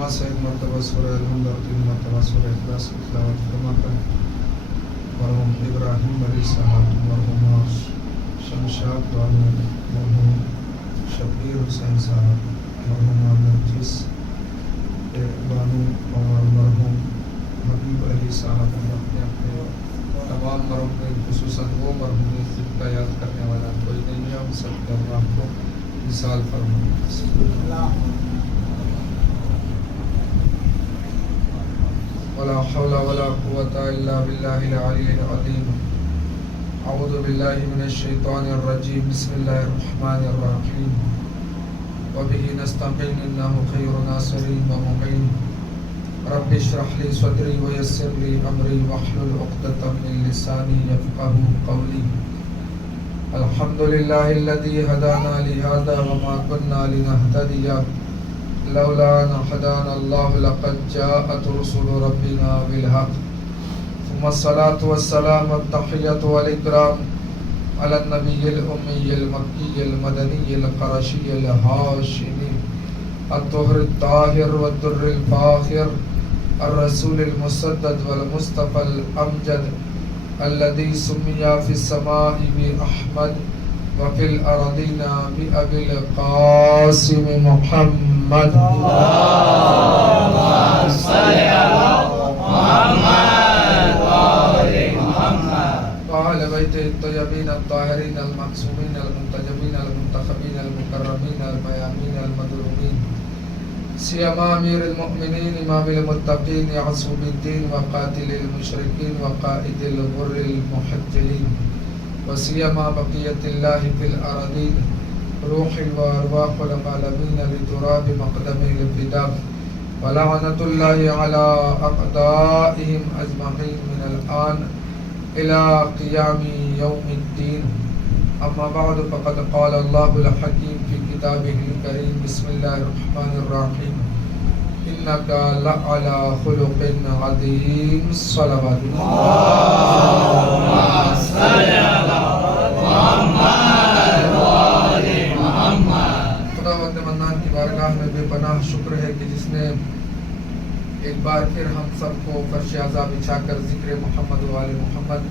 جمعہ سے ایک مرتبہ سورہ الحمد اور 3 مرتبہ سورہ اخلاص کی تلاوت فرما کر مرحوم ابراہیم علی صاحب، مرحومہ شمشاد بانو، مرحوم شبیر حسین صاحب، مرحومہ نرجس بانو اور مرحوم حبیب علی صاحب اپنے اپنے تمام مرحومین، خصوصاً وہ مرحومین جن کا یاد کرنے والا کوئی نہیں ہے، ہم سب کے اللہ کو مثال فرمائے۔ ولا حول ولا قوة إلا بالله العلي العظيم۔ أعوذ بالله من الشيطان الرجيم، بسم الله الرحمن الرحيم، وبه نستعين إنه خير ناصر ومعين، رب اشرح لي صدري ويسر لي أمري واحلل عقدة من لساني يفقهوا قولي۔ الحمد لله الذي هدانا لهذا وما كنا لنهتدي لولا أن هدانا الله لقد جاءت رسل ربنا بالحق، ثم الصلاة والسلام والتحية والإكرام على النبي الأمي المكي المدني القرشي الهاشمي الطهر الطاهر والدر الفاخر الرسول المسدد والمصطفى الأمجد الذي سمي في السماء بأحمد وفي الأرضين بأبي القاسم محمد، اللهم صل على محمد وآل محمد وعلى بيته الطيبين الطاهرين المعصومين المنتجبين المنتخبين المكرمين الميامين المظلومين، سيما أمير المؤمنين إمام المتقين يعصم الدين وقاتل المشركين وقائد الغر المحجلين، وسيما بقية الله في الأراضين روح وأرواح العالمين لتراب مقدمه الفداء، ولعنة الله على أعدائهم أجمعين من الآن إلى قيام يوم الدين، أما بعد فقد قال الله الحكيم في كتابه الكريم، بسم الله الرحمن الرحيم، إنك لعلى خلق عظيم، صلوات اللهم صل على محمد وآل محمد۔ خداوند منان کی بارگاہ میں بے پناہ شکر ہے کہ جس نے ایک بار پھر ہم سب کو فرش عزا بچھا کر ذکر محمد و آل محمد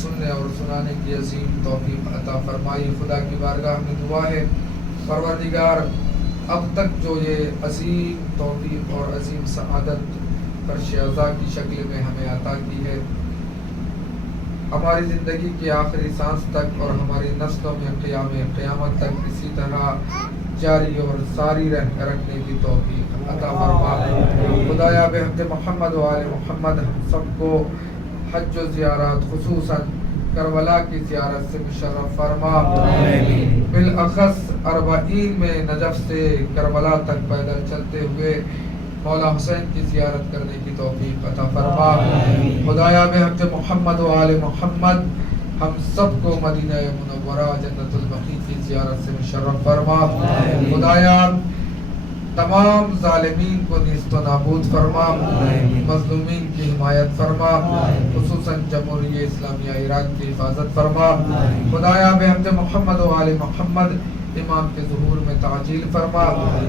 سننے اور سنانے کی عظیم توفیق عطا فرمائی۔ خدا کی بارگاہ میں دعا ہے پروردگار اب تک جو یہ عظیم توفیق اور عظیم سعادت فرش عزا کی شکل میں ہمیں عطا کی ہے، ہماری زندگی کی آخری سانس تک اور ہماری نسلوں میں قیامت تک اسی طرح جاری اور ساری رکھنے کی توفیق عطا فرما۔ خدایا بحق محمد و آل محمد ہم سب کو حج و زیارات خصوصاً کربلا کی زیارت سے مشرف فرما، بالاخص 40 میں نجف سے کربلا تک پیدل چلتے ہوئے مولا حسین کی زیارت کرنے کی توفیق عطا فرما۔ خدایا بحق محمد و آل محمد ہم سب کو مدینہ منورہ جنت البقیع کی زیارت سے مشرف فرما۔ خدایا تمام ظالمین کو نیست و نابود فرما، مظلومین کی حمایت فرما، خصوصاً جمہوریہ اسلامیہ عراق کی حفاظت فرما۔ خدایا بحق محمد و آل محمد امام کے ظہور میں تعجیل فرما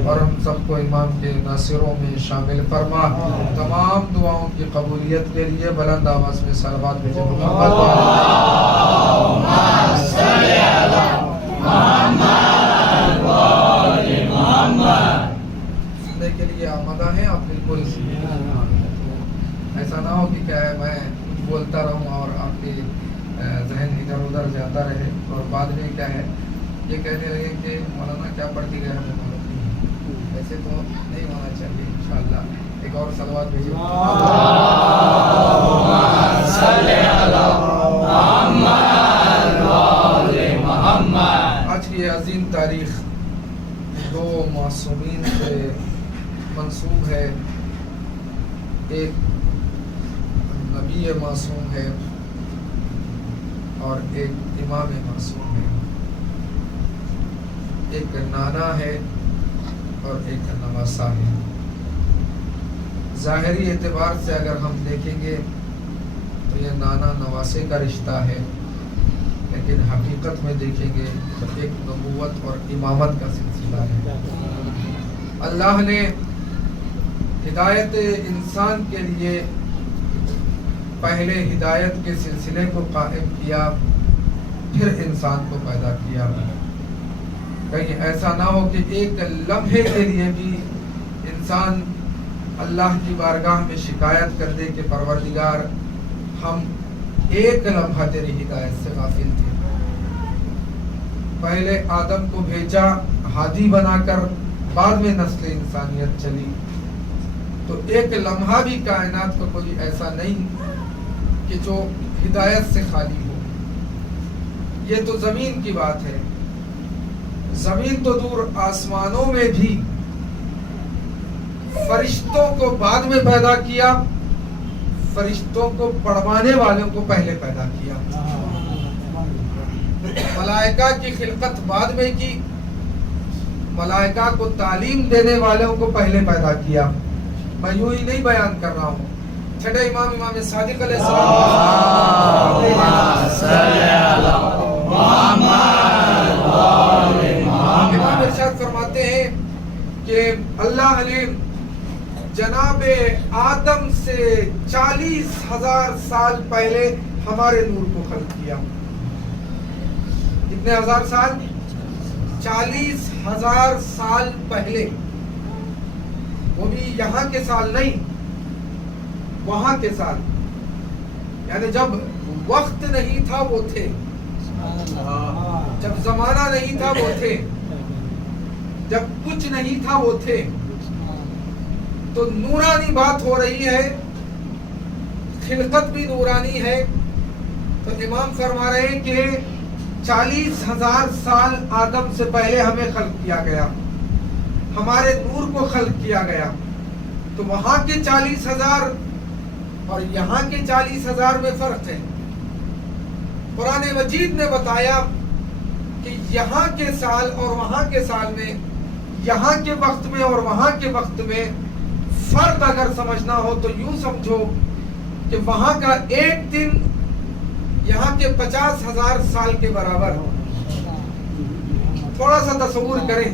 اور ہم سب کو امام کے ناصروں میں شامل فرما۔ تمام دعاؤں کی قبولیت کے لیے بلند آواز میں صلوات بھیجیں محمد اللهم صل على محمد وآل محمد۔ سننے کے لیے آمادہ ہیں آپ؟ بالکل ایسا نہ ہو کہ کیا ہے میں کچھ بولتا رہوں اور آپ کے ذہن ادھر ادھر جاتا رہے اور بعد میں کیا ہے یہ کہنے لگے کہ مولانا کیا پڑھتی گئے ہمیں معلوم نہیں۔ ایسے تو نہیں ہونا چاہیے انشاءاللہ۔ ایک اور صلوات بھیجیے۔ اللهم صل على محمد وآل محمد۔ آج کی یہ عظیم تاریخ 2 معصومین سے منسوب ہے، ایک نبی معصوم ہے اور ایک امام معصوم ہے، ایک نانا ہے اور ایک نواسا ہے۔ ظاہری اعتبار سے اگر ہم دیکھیں گے تو یہ نانا نواسے کا رشتہ ہے، لیکن حقیقت میں دیکھیں گے تو ایک نبوت اور امامت کا سلسلہ ہے۔ اللہ نے ہدایت انسان کے لیے پہلے ہدایت کے سلسلے کو قائم کیا، پھر انسان کو پیدا کیا۔ کہیں ایسا نہ ہو کہ ایک لمحے کے لیے بھی انسان اللہ کی بارگاہ میں شکایت کر دے کہ پروردگار ہم ایک لمحہ تیری ہدایت سے غافل تھے۔ پہلے آدم کو بھیجا ہادی بنا کر، بعد میں نسل انسانیت چلی، تو ایک لمحہ بھی کائنات کا کوئی ایسا نہیں کہ جو ہدایت سے خالی ہو۔ یہ تو زمین کی بات ہے، زمین تو دور، آسمانوں میں بھی فرشتوں کو بعد میں پیدا کیا، فرشتوں کو پڑھوانے والوں کو پہلے پیدا کیا، ملائکہ کی خلقت بعد میں کی، ملائکہ کو تعلیم دینے والوں کو پہلے پیدا کیا۔ میں یوں ہی نہیں بیان کر رہا ہوں، چھٹے امام صادق علیہ السلام امام ارشاد فرماتے ہیں کہ اللہ نے جناب آدم سے 40,000 سال پہلے ہمارے نور کو خلق کیا۔ کتنے ہزار سال؟ 40,000 سال پہلے، وہ بھی یہاں کے سال نہیں، وہاں کے سال، یعنی جب وقت نہیں تھا وہ تھے، جب زمانہ نہیں تھا وہ تھے، جب کچھ نہیں تھا وہ تھے۔ تو نورانی بات ہو رہی ہے، خلقت بھی نورانی ہے۔ تو امام فرما رہے ہیں کہ 40,000 سال آدم سے پہلے ہمیں خلق کیا گیا، ہمارے نور کو خلق کیا گیا۔ تو وہاں کے 40,000 اور یہاں کے 40,000 میں فرق ہے۔ قرآن مجید نے بتایا کہ یہاں کے سال اور وہاں کے سال میں، یہاں کے وقت میں اور وہاں کے وقت میں فرق اگر سمجھنا ہو تو یوں سمجھو کہ وہاں کا ایک دن یہاں کے 50,000 سال کے برابر ہو۔ تھوڑا سا تصور کریں،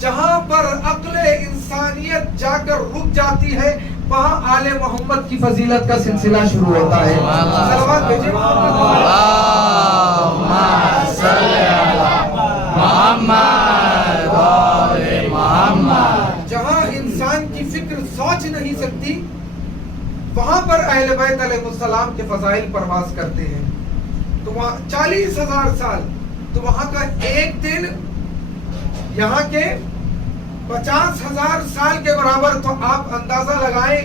جہاں پر عقل انسانیت جا کر رک جاتی ہے وہاں آل محمد کی فضیلت کا سلسلہ شروع ہوتا ہے۔ صلوات بھیجیں محمد۔ جہاں انسان کی فکر سوچ نہیں سکتی وہاں پر اہل بیت علیہ السلام کے فضائل پرواز کرتے ہیں۔ تو وہاں 40,000 سال، تو وہاں کا ایک دن یہاں کے 50,000 سال کے برابر۔ تو آپ اندازہ لگائیں،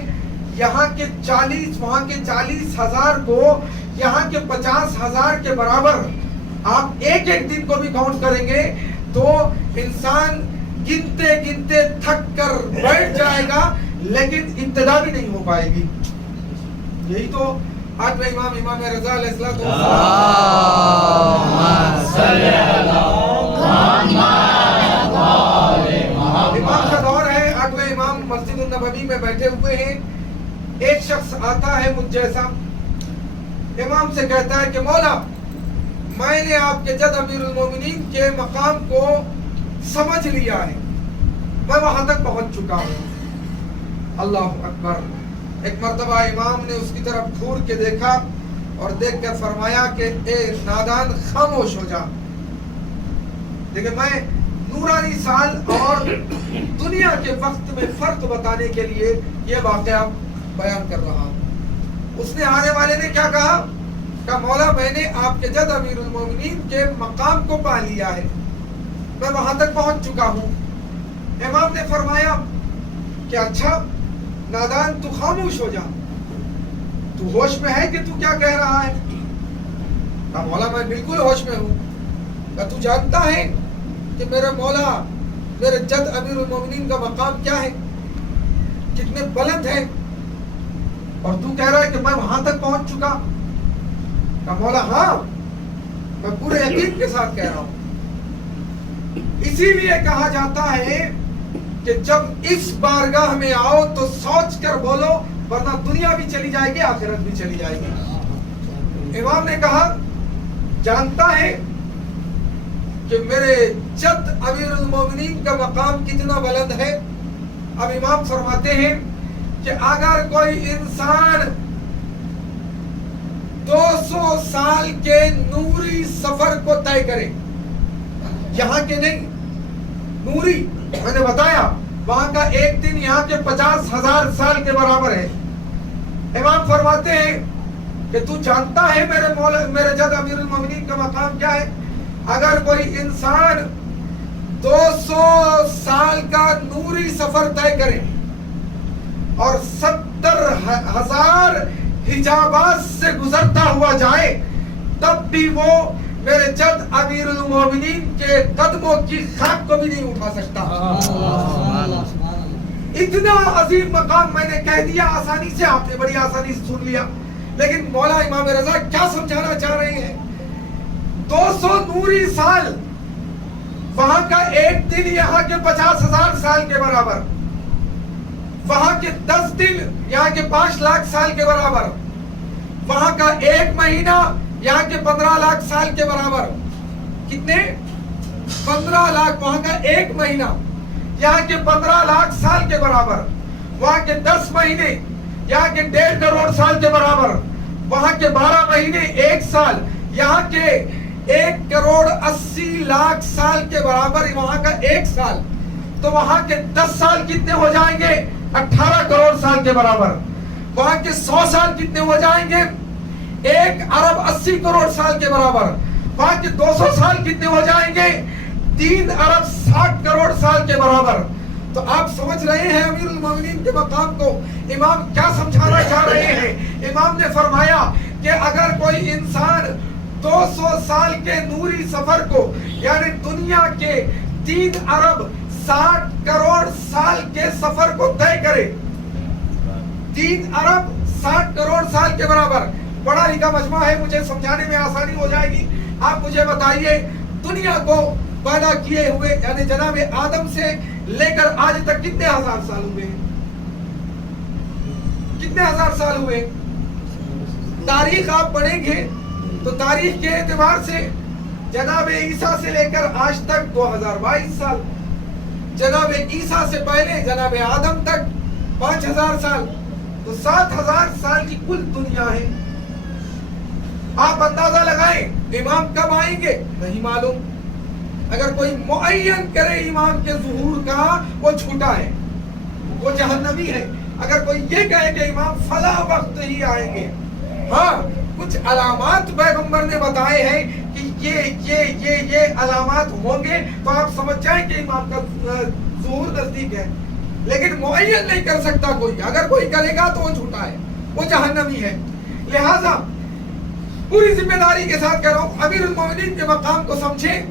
یہاں کے 40 وہاں کے 40,000 کو یہاں کے 50,000 کے برابر آپ ایک ایک دن کو بھی کاؤنٹ کریں گے تو انسان گنتے گنتے تھک کر بیٹھ جائے گا، لیکن ابتدا بھی نہیں ہو پائے گی۔ یہی تو آٹھویں امام رضا علیہ السلام امام کا دور ہے، آٹھویں امام مسجد النبوی میں بیٹھے ہوئے ہیں۔ ایک شخص آتا ہے مجھ جیسا، امام سے کہتا ہے کہ مولا میں نے آپ کے جد امیر المومنین کے مقام کو سمجھ لیا ہے، میں وہاں تک پہنچ چکا ہوں۔ اللہ اکبر۔ ایک مرتبہ امام نے اس کی طرف گھور کے دیکھا اور دیکھ کر فرمایا کہ اے نادان خاموش ہو جا۔ دیکھیں میں نورانی سال اور دنیا کے وقت میں فرق بتانے کے لیے یہ واقعہ بیان کر رہا ہوں۔ اس نے آنے والے نے کیا کہا کہ مولا میں نے آپ کے جد امیر المومنین کے مقام کو پا لیا ہے، میں وہاں تک پہنچ چکا ہوں۔ امام نے فرمایا کہ اچھا نادان تو خاموش ہو جا، تو ہوش میں ہے کہ تو کیا کہہ رہا ہے؟ کہا مولا میں بالکل ہوش میں ہوں۔ کہا تو جانتا ہے کہ میرے مولا میرے جد امیر المومنین کا مقام کیا ہے، کتنے بلند ہے، اور تو کہہ رہا ہے کہ میں وہاں تک پہنچ چکا؟ کہا مولا ہاں میں پورے یقین کے ساتھ کہہ رہا ہوں۔ اسی لیے کہا جاتا ہے کہ جب اس بارگاہ میں آؤ تو سوچ کر بولو، ورنہ دنیا بھی چلی جائے گی آخرت بھی چلی جائے گی۔ امام نے کہا جانتا ہے کہ میرے جد امیر المومنین کا مقام کتنا بلند ہے؟ اب امام فرماتے ہیں کہ اگر کوئی انسان 200 سال کے نوری سفر کو طے کرے، یہاں کے نہیں، نوری، میں نے بتایا وہاں کا ایک دن یہاں کے 50,000 سال کے برابر ہے. امام فرماتے ہیں کہ تو جانتا ہے میرے جد امیر المومنین کا مقام کیا ہے؟ اگر کوئی انسان 200 سال کا نوری سفر طے کرے اور 70,000 حجابات سے گزرتا ہوا جائے، تب بھی وہ میرے جد امیر المومنین کے قدموں کی خاک کو بھی نہیں اٹھا سکتا. اتنا عظیم مقام میں نے کہہ دیا آسانی سے، آپ نے بڑی آسانی سے سن لیا. لیکن مولا امام رضا کیا سمجھانا چاہ رہے ہیں؟ 200 نوری سال، وہاں کا ایک دن یہاں کے 50,000 سال کے برابر، وہاں کے 10 دن یہاں کے 5 لاکھ سال کے برابر، وہاں کا ایک مہینہ یہاں کے 15 لاکھ سال کے برابر. کتنے؟ 15 لاکھ. وہاں کا ایک مہینہ یہاں کے 15 لاکھ سال کے برابر، وہاں کے 10 مہینے یہاں کے 1.5 کروڑ سال کے برابر، وہاں کے 12 مہینے 1 سال یہاں کے 1 کروڑ 80 لاکھ سال کے برابر، وہاں کا 1 سال. تو وہاں کے 10 سال کتنے ہو جائیں گے؟ 18 کروڑ سال کے برابر. وہاں کے 100 سال کتنے ہو جائیں گے؟ 1 ارب 80 کروڑ سال کے برابر. وہاں کے 200 سال کتنے ہو جائیں گے؟ 3 ارب 60 کروڑ سال کے برابر. تو آپ سمجھ رہے ہیں امیر المومنین کے مقام کو امام کیا سمجھانا چاہ رہے ہیں؟ امام نے فرمایا کہ اگر کوئی انسان 200 سال کے نوری سفر کو، یعنی دنیا کے 3 ارب 60 کروڑ سال کے سفر کو طے کرے، 3 ارب 60 کروڑ سال کے برابر. پڑھا لکھا مجمع ہے، مجھے سمجھانے میں آسانی ہو جائے گی. آپ مجھے بتائیے دنیا کو پیدا کیے ہوئے یعنی جناب آدم سے لے کر آج تک کتنے ہزار سال ہوئے؟ کتنے ہزار سال ہوئے؟ تاریخ آپ پڑھیں گے تو تاریخ کے اعتبار سے جناب عیسیٰ سے لے کر آج تک 2022 سال، جناب عیسیٰ سے پہلے جناب آدم تک 5000 سال، تو 7000 سال کی کل دنیا ہے. آپ اندازہ لگائیں امام کب آئیں گے؟ نہیں معلوم. اگر کوئی معین کرے امام کے ظہور کا، وہ جھوٹا ہے، وہ جہنمی ہے. اگر کوئی یہ کہے کہ امام فلاں وقت ہی آئیں گے، ہاں کچھ علامات پیغمبر نے بتائے ہیں کہ یہ علامات ہوں گے، تو آپ سمجھ جائیں کہ امام کا ظہور نزدیک ہے. لیکن معین نہیں کر سکتا کوئی. اگر کوئی کرے گا تو وہ جھوٹا ہے، وہ جہنمی ہے. لہذا پوری ذمہ داری کے ساتھ کہہ رہا ہوں، امیر المومنین کے مقام کو سمجھیں،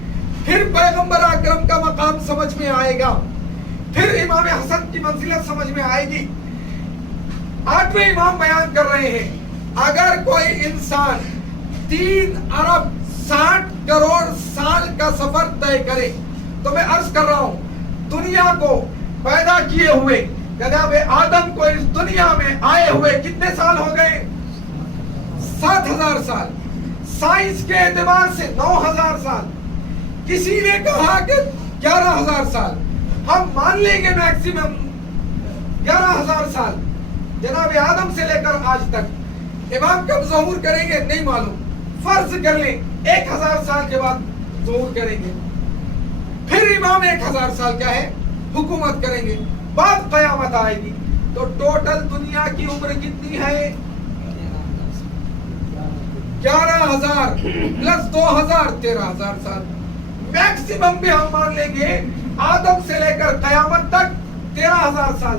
پھر پیغمبر اکرم کا مقام سمجھ میں آئے گا، پھر امام حسن کی منزلت سمجھ میں آئے گی. 8ویں امام بیان کر رہے ہیں، اگر کوئی انسان 3 ارب 60 کروڑ سال کا سفر طے کرے، تو میں عرض کر رہا ہوں دنیا کو پیدا کیے ہوئے جناب آدم کو اس دنیا میں آئے ہوئے کتنے سال ہو گئے؟ 7000 سال. سائنس کے اعتبار سے 9000 سال. کسی نے کہا کہ 11000 سال. ہم مان لیں گے میکسیمم 11000 سال جناب آدم سے لے کر آج تک. امام کب ظہور کریں گے نہیں معلوم. فرض کر لیں 1000 سال کے بعد ظہور کریں گے. پھر امام 1000 سال کیا ہے حکومت کریں گے، بعد قیامت آئے گی. تو ٹوٹل دنیا کی عمر کتنی ہے؟ 11000 پلس 2000 13000 سال. میکسیمم بھی ہم مان لیں گے آدم سے لے کر قیامت تک 13000 سال.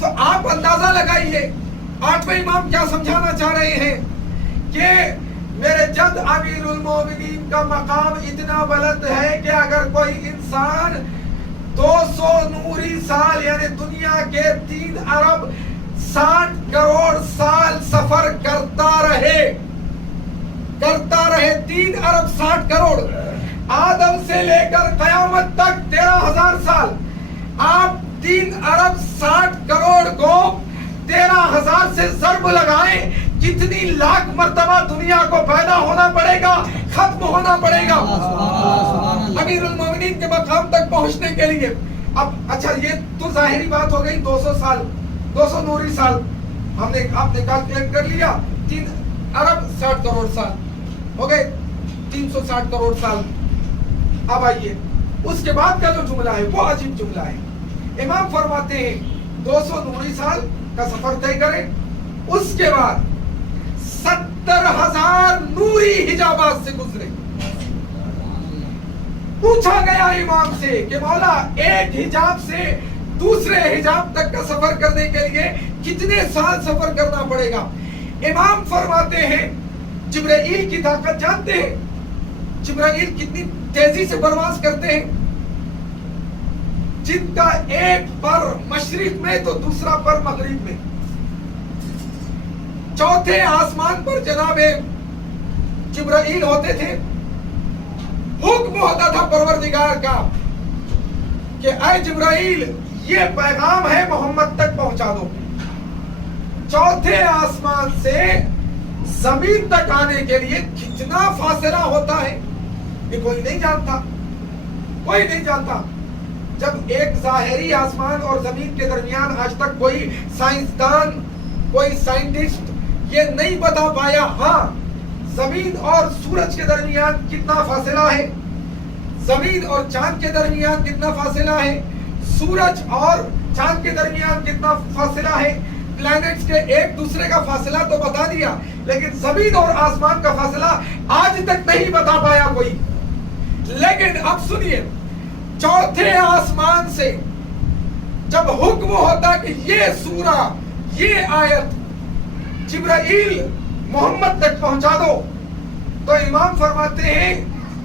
تو آپ اندازہ لگائیے 8ویں امام کیا سمجھانا چاہ رہے ہیں کہ میرے جد امیر المومنین کا مقام اتنا بلند ہے کہ اگر کوئی انسان 200 نوری سال یعنی دنیا کے 3 ارب 60 کروڑ سال سفر کرتا رہے 3 ارب 60 کروڑ آدم سے لے کر قیامت تک 13000 سال. آپ 3 ارب 60 کروڑ کو 13000 سے ضرب لگائیں، کتنی لاکھ مرتبہ دنیا کو پیدا ہونا پڑے گا، ختم ہونا پڑے گا امیر المومنین کے مقام تک پہنچنے کے لیے. اب اچھا یہ تو ظاہری بات ہو گئی 200 سال 200 نوری سال آپ نے کیلکولیٹ کر لیا، 3 ارب 60 کروڑ سال ہو گئے، 360 کروڑ سال. اب آئیے اس کے بعد کا جو جملہ ہے وہ عجیب جملہ ہے. امام فرماتے ہیں 200 نوری سال کا سفر طے کریں، اس کے بعد 70,000 نوری حجابات سے گزرے. پوچھا گیا امام سے کہ مولا ایک حجاب سے دوسرے حجاب تک کا سفر کرنے کے لیے کتنے سال سفر کرنا پڑے گا؟ امام فرماتے ہیں جبرائیل کی طاقت جانتے ہیں؟ جبرائیل کتنی تیزی سے پرواز کرتے ہیں؟ جن کا ایک پر مشرق میں تو دوسرا پر مغرب میں. چوتھے آسمان پر جناب جبرائیل ہوتے تھے. حکم ہوتا تھا پروردگار کا کہ اے جبرائیل یہ پیغام ہے محمد تک پہنچا دو. چوتھے آسمان سے زمین تک آنے کے لیے کتنا فاصلہ ہوتا ہے یہ کوئی نہیں جانتا، کوئی نہیں جانتا. جب ایک ظاہری آسمان اور زمین کے درمیان آج تک کوئی سائنسدان، کوئی سائنٹسٹ یہ نہیں بتا پایا. ہاں زمین اور سورج کے درمیان کتنا فاصلہ ہے، زمین اور چاند کے درمیان کتنا فاصلہ ہے، سورج اور چاند کے درمیان کتنا فاصلہ ہے، پلانٹس کے ایک دوسرے کا فاصلہ تو بتا دیا، لیکن زمین اور آسمان کا فاصلہ آج تک نہیں بتا پایا کوئی. لیکن اب سنیے، چوتھے آسمان سے جب حکم ہوتا کہ یہ سورہ، یہ آیت جبرائیل محمد تک پہنچا دو، تو امام فرماتے ہیں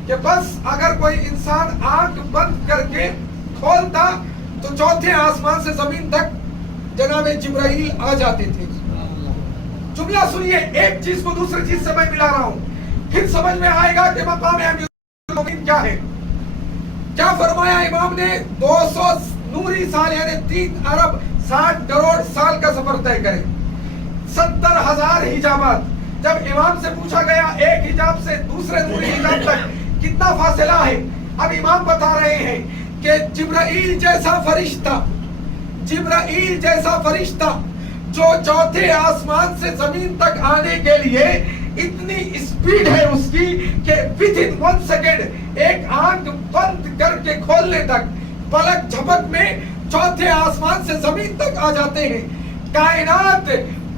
کہ بس اگر کوئی انسان آنکھ بند کر کے کھولتا تو چوتھے آسمان سے زمین تک جناب جبرائیل آ جاتے تھے. جملہ سنیے، ایک چیز کو دوسری چیز سے میں ملا رہا ہوں، پھر سمجھ میں آئے گا کہ مقام امیر المومنین کیا ہے. کیا فرمایا امام نے؟ 200 نوری سال یعنی 3 ارب 60 کروڑ سال کا سفر طے کرے، 70,000 حجابات. جب امام سے پوچھا گیا ایک حجاب سے دوسرے نوری حجاب تک کتنا فاصلہ ہے، اب امام بتا رہے ہیں کہ جبرائیل جیسا فرشتہ، جبرائیل جیسا فرشتہ جو چوتھے آسمان سے زمین تک آنے کے لیے اتنی اسپیڈ ہے اس کی کہ within 1 سیکنڈ ایک آنکھ بند کر کے کھولنے تک پلک جھپک میں چوتھے آسمان سے زمین تک آ جاتے ہیں. کائنات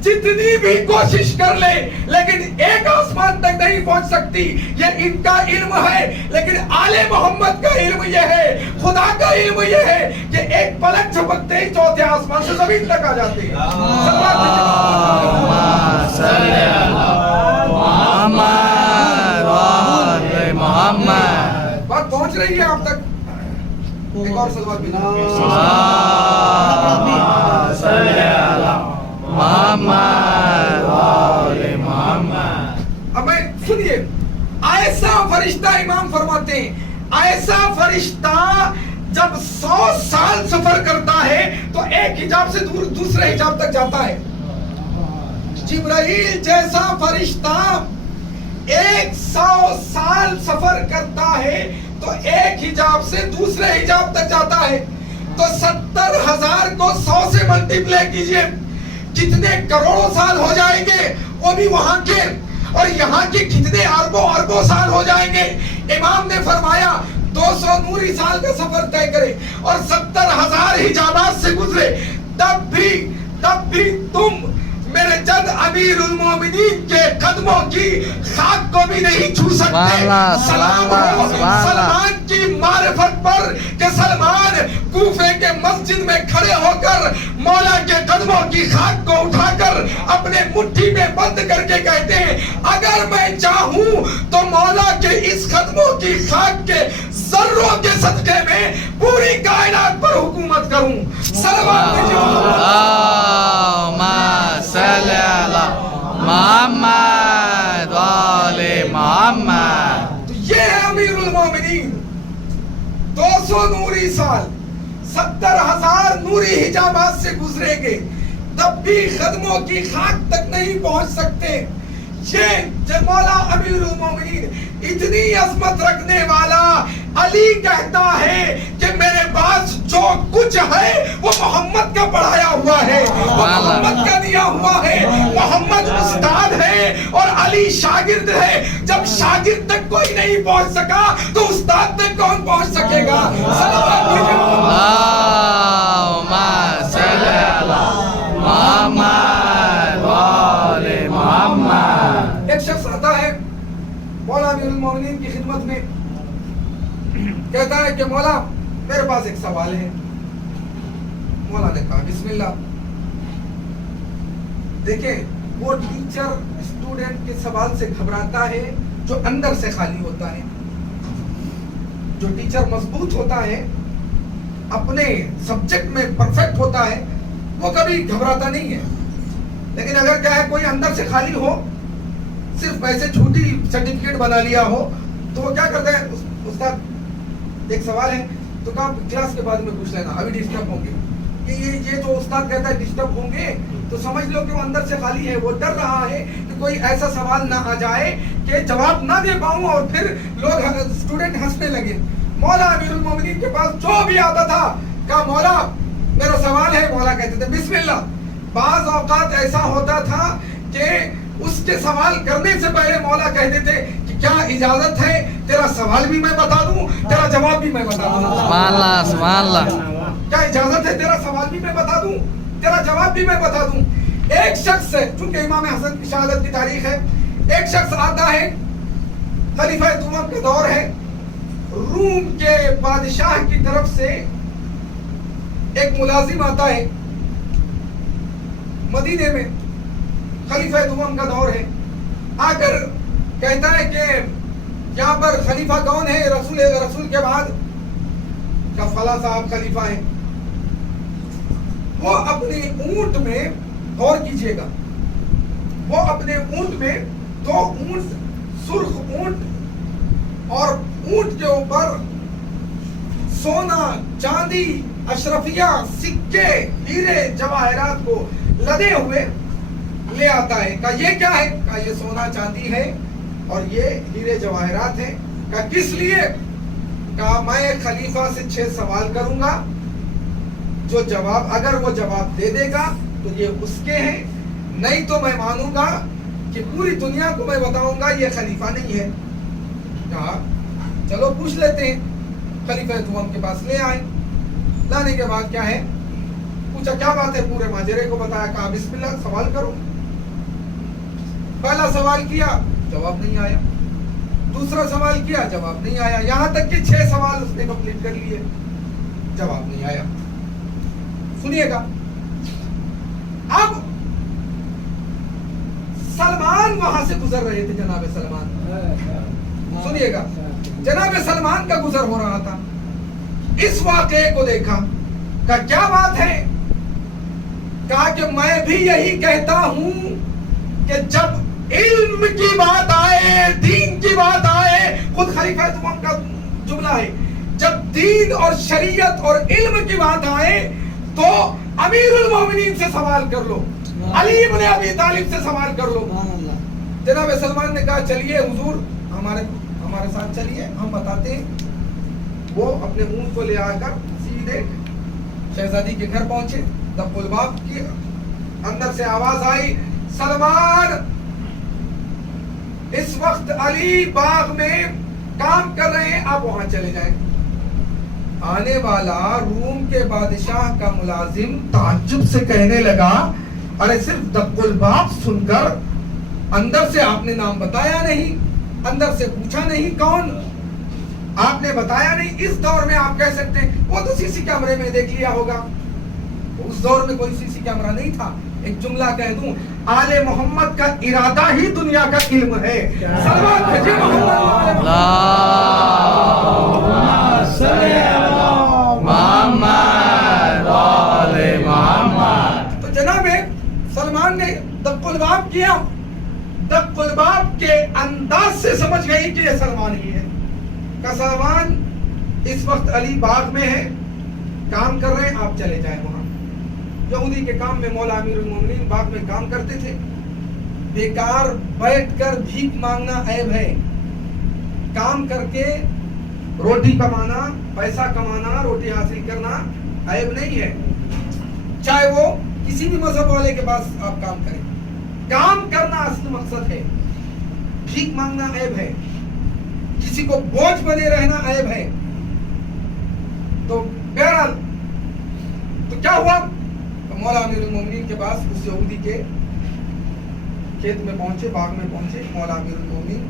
جتنی بھی کوشش کر لے لیکن ایک آسمان تک نہیں پہنچ سکتی. یہ ان کا علم ہے، لیکن آل محمد کا علم یہ ہے، خدا کا علم یہ ہے کہ ایک پلک جھپکتے ہی چوتھے آسمان سے زمین تک آ جاتے ہیں. بات پہنچ رہی ہے آپ تک؟ ایک اور سلوات بھی اب میں سنیے، ایسا فرشتہ امام فرماتے ہیں، ایسا فرشتہ جب 100 سال سفر کرتا ہے تو ایک حجاب سے دوسرے حجاب تک جاتا ہے. جبرائیل جیسا فرشتہ 100 سال سفر کرتا ہے تو ایک حجاب سے دوسرے حجاب تک جاتا ہے. تو 70,000 کو 100 سے ملٹیپلائی کیجئے، کتنے کروڑوں سال ہو جائیں گے وہ بھی وہاں کے، اور یہاں کے کتنے اربوں سال ہو جائیں گے. امام نے فرمایا 200 نوری سال کا سفر طے کرے اور 70,000 حجابات سے گزرے، تب بھی تم میرے جد امیر المومنین کے قدموں کی خاک کو بھی نہیں چھو سکتے. سلام ہو سلمان کی معرفت پر کہ سلمان کوفے کے مسجد میں کھڑے ہو کر مولا کے قدموں کی خاک کو اٹھا کر اپنے مٹھی میں بند کر کے کہتے ہیں اگر میں چاہوں تو مولا کے اس قدموں کی خاک کے ذروں کے صدقے میں پوری کائنات پر حکومت کروں. سلام محمد وآل محمد. تو یہ ہے امیر المومنین. 200 نوری سال 70,000 نوری حجابات سے گزرے گے، تب بھی قدموں کی خاک تک نہیں پہنچ سکتے. یہ مولا امیر المومنین اتنی عظمت رکھنے والا علی کہتا ہے کہ میرے پاس جو کچھ ہے وہ محمد کا پڑھایا ہوا ہے، وہ मोहम्मद का दिया हुआ है। मोहम्मद उस्ताद है और अली शागिर्द है। जब शागिर्द तक कोई नहीं पहुंच सका तो उस्ताद तक कौन पहुंच सकेगा? सलावत कीजिए अल्लाहुम्मा सल्ली अला मुहम्मद व आले मुहम्मद। एक शख्स आता है मौला अमीरुल मोमिनीन की खिदमत में, कहता है कि मौला मेरे पास एक सवाल है। मौला ने कहा बिस्मिल्लाह। देखिए वो टीचर स्टूडेंट के सवाल से घबराता है जो अंदर से खाली होता है। जो टीचर मजबूत होता है, अपने सब्जेक्ट में परफेक्ट होता है, वो कभी घबराता नहीं है। लेकिन अगर क्या है कोई अंदर से खाली हो, सिर्फ वैसे झूठी सर्टिफिकेट बना लिया हो, तो वो क्या करता है? उस्ताद एक सवाल है तो कहा क्लास के बाद में पूछ लेना, अभी डिस्टर्ब होंगे। ये जो उस्ताद कहता है डिस्टर्ब होंगे, तो समझ लो कि वो अंदर से खाली है। वो डर रहा है कि कोई ऐसा सवाल ना आ जाए कि जवाब ना दे पाऊं और फिर लोग स्टूडेंट हंसने लगे। मौला अमीरुल मोमिनीन के पास जो भी आता था कहा मौला मेरा सवाल है। मौला कहते थे बिस्मिल्लाह। बाज औकात ऐसा होता था कि उसके सवाल करने से पहले मौला कहते थे कि क्या इजाजत है तेरा सवाल भी मैं बता दूं, तेरा जवाब भी मैं बता दूं। सुभान अल्लाह, सुभान अल्लाह। क्या इजाजत है तेरा सवाल भी मैं बता दूं, तेरा जवाब भी मैं बता दूं। एक शख्स है, चूंकि इमाम हसन की शहादत की तारीख है, एक शख्स आता है, खलीफा दुमन का दौर है, रूम के बादशाह की तरफ से एक मुलाजिम आता है मदीने में, खलीफा दुमन का दौर है, आकर कहता है कि यहाँ पर खलीफा कौन है? रसूल के बाद का फला साहब खलीफा है। वो अपने ऊंट में, गौर कीजिएगा, वो अपने ऊंट में, दो ऊंट, सुर्ख ऊंट, और ऊंट के ऊपर सोना, चांदी, अशरफिया, सिक्के, हीरे, जवाहरात को लदे हुए ले आता है। कहा ये क्या है? कहा ये सोना चांदी है और ये हीरे जवाहरात है। कहा किस लिए? कहा मैं खलीफा से 6 सवाल करूंगा, जो जवाब, अगर वो जवाब दे देगा तो ये उसके हैं, नहीं तो मैं मानूंगा कि पूरी दुनिया को मैं बताऊंगा ये खलीफा नहीं है। कहा चलो पूछ लेते हैं। खलीफा दुमन के पास ले आए। लाने के बाद क्या है, पूछा क्या बात है, पूरे माजरे को बताया। कहा बिस्मिल्लाह सवाल करो। पहला सवाल किया, जवाब नहीं आया। दूसरा सवाल किया, जवाब नहीं आया। यहां तक कि 6 सवाल उसने कंप्लीट कर लिए, जवाब नहीं आया। सुनिएगा, अब सलमान वहां से गुजर रहे थे। जनाब सलमान, सुनिएगा, जनाब सलमान का गुजर हो रहा था। इस वाक़े को देखा, कहा क्या बात है? कहा कि मैं भी यही कहता हूं कि जब इल्म की बात आए, दीन की बात आए, खुद खलीफा दुमन का जुमला है, जब दीन और शरीयत और इल्म की बात आए तो अमीरुल मोमिनीन से सवाल कर लो, अली इब्न अबी तालिब से सवाल कर लो। जनाब सलमान ने कहा चलिए हुजूर, हमारे साथ चलिए, हम बताते हैं। वो अपने ऊंट को ले आकर सीधे शहजादी के घर पहुंचे। दब्बुल बाब की अंदर से आवाज आई, सलमान इस वक्त अली बाग में काम कर रहे हैं, आप वहां चले जाएं। आने वाला रूम के बादशाह का मुलाजिम ताज्जुब से कहने लगा, अरे सिर्फ दब्बुल बाब सुनकर अंदर से आपने नाम बताया नहीं, अंदर से पूछा नहीं कौन, आपने बताया नहीं। इस दौर में आप कह सकते हैं वो तो सीसी कैमरे में देख लिया होगा। उस दौर में कोई सीसी कैमरा नहीं था। एक जुमला कह दूं, आले मोहम्मद का इरादा ही दुनिया का इल्म है। सलमान भेजिए मोहम्मद। तो जनाब सलमान ने दब्बुल बाब किया। दब्बुल बाब के अंदाज से समझ गई कि ये सलमान ही है। का सलमान इस वक्त अली बाग में है, काम कर रहे हैं, आप चले जाएं वहां। यहूदी के काम में मौला अमीरुल मोमिनीन बाग में काम करते थे। बेकार बैठकर भीख मांगना ऐब है, काम करके रोटी कमाना, पैसा कमाना, रोटी हासिल करना ऐब नहीं है। चाहे वो किसी भी मजहब वाले के पास आप काम करें, काम करना असली मकसद है। भीख मांगना ऐब है, किसी को बोझ बने रहना ऐब है। तो बहरहाल तो क्या हुआ, तो मौला अमीरुल मोमिनीन के पास उस यहूदी के खेत में पहुंचे, बाग में पहुंचे। मौला अमीरुल मोमिनीन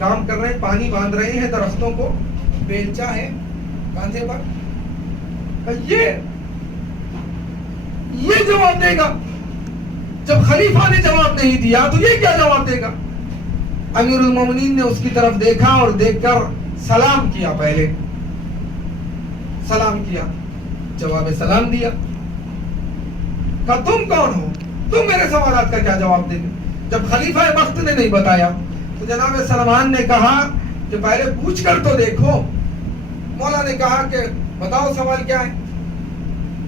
काम कर रहे हैं, पानी बांध रहे हैं दरख्तों को, बेलचा है कांधे पर। ये जवाब देगा, जब खलीफा ने जवाब नहीं दिया तो ये क्या जवाब देगा। अमीरुल मोमिनीन ने उसकी तरफ देखा और देखकर सलाम किया, पहले सलाम किया, जवाब सलाम दिया। कहा तुम कौन हो, तुम मेरे सवालात का क्या जवाब देंगे। जब खलीफा वक्त ने नहीं बताया तो जनाब सलमान ने कहा कि पहले पूछ कर तो देखो। मौला ने कहा कि बताओ सवाल क्या है।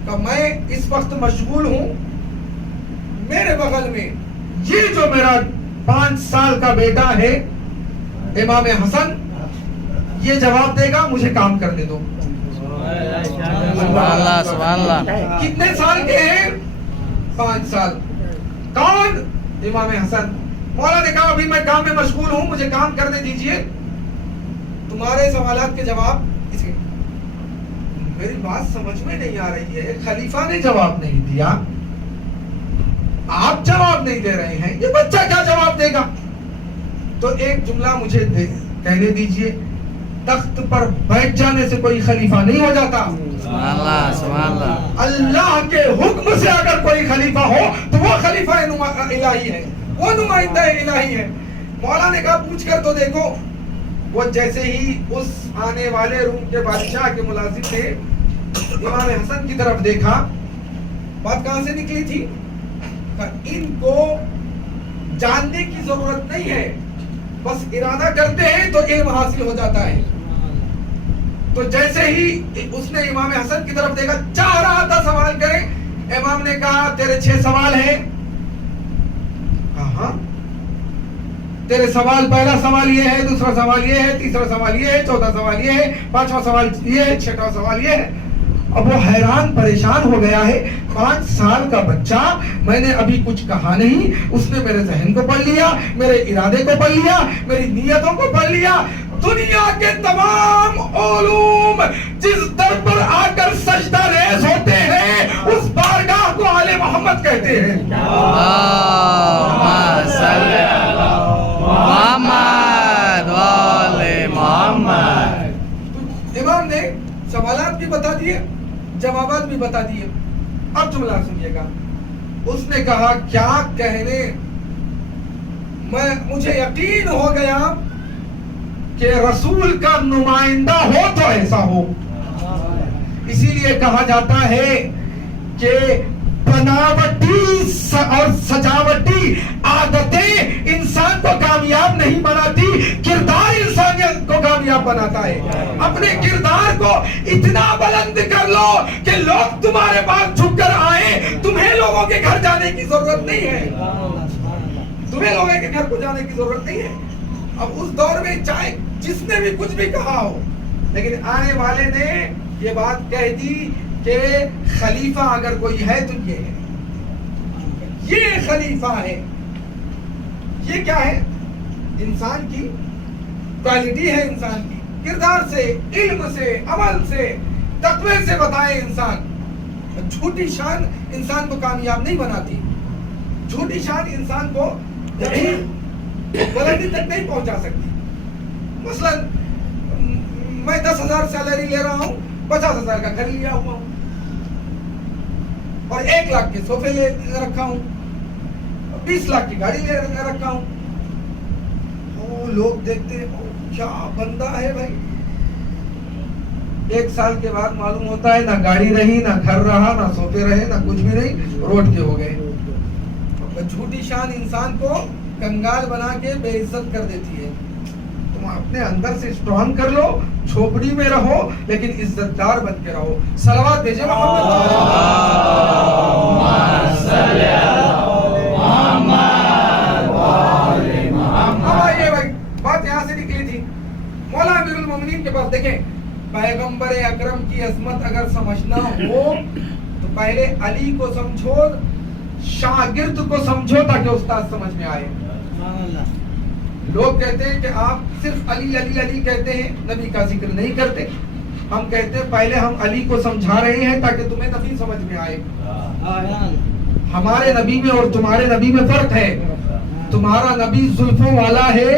कहा मैं इस वक्त मशगूल हूं, मेरे बगल में ये जो मेरा 5 साल का बेटा है इमाम हसन, ये जवाब देगा, मुझे काम करने दो। सुभान अल्लाह, सुभान अल्लाह। कितने साल के हैं, 5 साल। कौन, इमाम हसन। मौला ने कहा अभी मैं काम में मशगूल हूं, मुझे काम करने दीजिए, तुम्हारे सवालात के जवाब इसके। मेरी बात समझ में नहीं आ रही है, खलीफा ने जवाब नहीं दिया, आप जवाब नहीं दे रहे हैं, ये बच्चा क्या जवाब देगा। तो एक जुमला मुझे कहने दीजिए, तख्त पर बैठ जाने से कोई खलीफा नहीं हो जाता। सुभान अल्लाह, सुभान अल्लाह। अल्लाह के हुक्म से अगर कोई खलीफा हो तो वो खलीफा इलाही है, वो नुमाइंदा इलाही है। मौला ने कहा पूछ कर तो देखो। वो जैसे ही उस आने वाले रूम के बादशाह के मुलाजिम ने इमाम हसन की तरफ देखा, बात कहां से निकली थी, इनको जानने की जरूरत नहीं है, बस इरादा करते हैं तो इल्म हासिल हो जाता है। तो जैसे ही उसने इमाम हसन की तरफ देखा, चाह रहा था सवाल करे, इमाम ने कहा तेरे 6 सवाल हैं। हाँ, तेरे सवाल, पहला सवाल ये है, दूसरा सवाल ये है, तीसरा सवाल ये है, चौथा सवाल ये है, 5वां सवाल ये है, 6वां सवाल ये है। अब वो हैरान परेशान हो गया है, 5 साल का बच्चा, मैंने अभी कुछ कहा नहीं, उसने मेरे जहन को पढ़ लिया, मेरे इरादे को पढ़ लिया, मेरी नियतों को पढ़ लिया। दुनिया के तमाम उलूम जिस दर पर आकर सजदा रेज़ होते हैं, उस बारगाह को आले मोहम्मद कहते हैं। इमाम ने सवालात भी बता दिए, जवाबात भी बता दिए। अब जुमला सुनिएगा। उसने कहा क्या कहने, मुझे यकीन हो गया कि रसूल का नुमाइंदा हो तो ऐसा हो। इसीलिए कहा जाता है कि बनावटी और सजावटी आदतें इंसान को कामयाब नहीं बनाती, किरदार इंसानियत को कामयाब बनाता है। अपने किरदार को इतना बुलंद कर लो कि लोग तुम्हारे पास झुककर आए। तुम्हें लोगों के घर जाने की जरूरत नहीं है, तुम्हें लोगों के घर को जाने की जरूरत नहीं है। अब उस दौर में चाहे जिसने भी कुछ भी कहा हो, लेकिन आने वाले ने ये बात कह दी कि खलीफा अगर कोई है तो ये है, ये खलीफा है। ये क्या है, इंसान की क्वालिटी है, इंसान की किरदार से, इल्म से, अमल से, तकवे से बताए इंसान। झूठी शान इंसान को कामयाब नहीं बनाती, झूठी शान इंसान को बुलंदी तक नहीं पहुंचा सकती। मसलन मैं 10,000 सैलरी ले रहा हूँ, 50,000 का घर लिया हुआ हूँ और 1 लाख के सोफे ले रखा हूँ, 20 लाख की गाड़ी ले रखा हूँ। वो लोग देखते हैं क्या बंदा है भाई। 1 साल के बाद मालूम होता है ना गाड़ी रही, ना घर रहा, ना सोफे रहे, ना कुछ भी नहीं, रोड के हो गए। झूठी शान इंसान को कंगाल बना के बेइज्जत कर देती है। तुम अपने अंदर से स्ट्रॉन्ग कर लो, झोपड़ी में रहो लेकिन इज्जतदार बन के रहो। सलावत भेजे मोहम्मद। ये भाई बात यहाँ से निकली थी। मौला अमीरुल मोमिनीन के पास देखें, पैगंबर अकरम की अजमत अगर समझना हो तो पहले अली को समझो, शागिर्द को समझो ताकि उस्ताद समझ में आए। लोग कहते हैं कि आप सिर्फ अली अली अली कहते हैं, नबी का जिक्र नहीं करते। हम कहते हैं पहले हम अली को समझा रहे हैं ताकि तुम्हें नबी समझ में आए। हमारे नबी में और तुम्हारे नबी में फर्क है। तुम्हारा नबी जुल्फों वाला है,